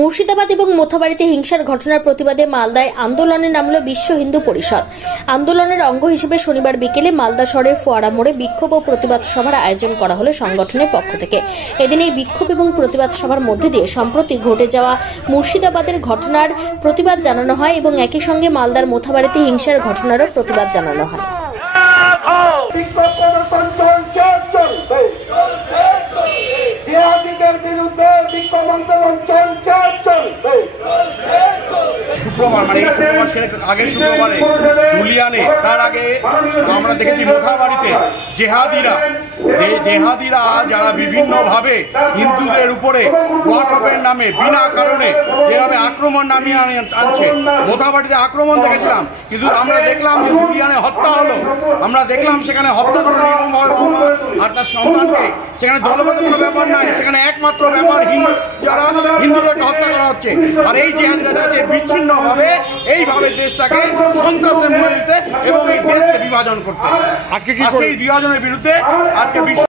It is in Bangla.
মুর্শিদাবাদ এবং মোথাবাড়িতে হিংসার ঘটনার প্রতিবাদে মালদায় আন্দোলনে নামল বিশ্ব হিন্দু পরিষদ। আন্দোলনের অঙ্গ হিসেবে শনিবার বিকেলে মালদা শহরের ফোয়ারা মোড়ে বিক্ষোভ ও প্রতিবাদ সভার আয়োজন করা হলো সংগঠনের পক্ষ থেকে। এদিন এই বিক্ষোভ এবং প্রতিবাদ সভার মধ্যে দিয়ে সম্প্রতি ঘটে যাওয়া মুর্শিদাবাদের ঘটনার প্রতিবাদ জানানো হয় এবং একই সঙ্গে মালদার মোথাবাড়িতে হিংসার ঘটনারও প্রতিবাদ জানানো হয়। শুক্রবার মানে এই শুক্রবার সেরে আগের শুক্রবারে ধুলিয়ানে, তার আগে আমরা দেখেছি মোথাবাড়িতে জেহাদিরা যারা বিভিন্নভাবে হিন্দুদের উপরে ওয়াকফের নামে বিনা কারণে যেভাবে আক্রমণ নামিয়ে আনছে। মোথাবাড়িতে আক্রমণ দেখেছিলাম, কিন্তু আমরা দেখলাম যে ধুলিয়ানে হত্যা হলো। আমরা দেখলাম সেখানে হত্যা হলো নির্মমভাবে, আর তার সন্তানকে সেখানে দলগত কোনো ব্যাপার নাই, সেখানে একমাত্র ব্যাপার হিন্দুদেরকে হত্যা করা হচ্ছে। আর এই জেহাদিরা চাইছে বিচ্ছিন্নভাবে এইভাবে দেশটাকে সন্ত্রাসে মুড়ে দিতে এবং এই দেশকে বিভাজন করতে। আজকে কি সেই বিভাজনের বিরুদ্ধে আজকে